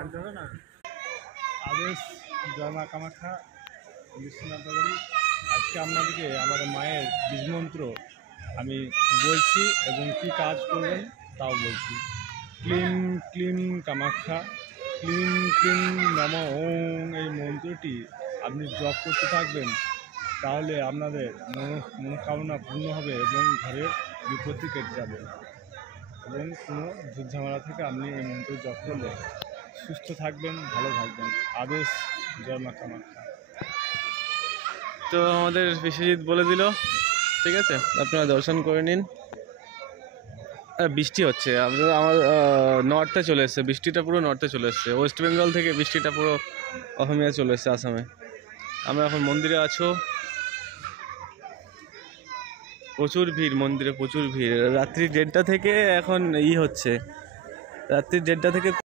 আদেশ জয় মা কামাখ্যা করি। আজকে আপনাদেরকে আমাদের মায়ের বীজমন্ত্র আমি বলছি এবং কি কাজ করবেন তাও বলছি। ক্লিং ক্লিং কামাখ্যা, ক্লিং ক্লিং নম ওং। এই মন্ত্রটি আপনি জপ করতে থাকবেন, তাহলে আপনাদের মনোকামনা পূর্ণ হবে এবং ঘরের বিপত্তি কেটে যাবে এবং কোনো ঝুটঝামেলা থেকে আপনি এই মন্ত্র জপ করলে সুস্থ থাকবেন, ভালো থাকবেন। আদেশ জয় মা কামাখ্যা। তো আমাদের বিশ্বজিৎ বলে দিল, ঠিক আছে, আপনারা দর্শন করে নিন। বৃষ্টি হচ্ছে, আমার নর্থে চলে এসছে, বৃষ্টিটা পুরো নর্থে চলে এসছে, ওয়েস্ট বেঙ্গল থেকে বৃষ্টিটা পুরো অসমিয়া চলে এসছে আসামে। আমরা এখন মন্দিরে আছো, প্রচুর ভিড় মন্দিরে, প্রচুর ভিড়। রাত্রি 1:30 থেকে এখন হচ্ছে, রাত্রি 1:30 থেকে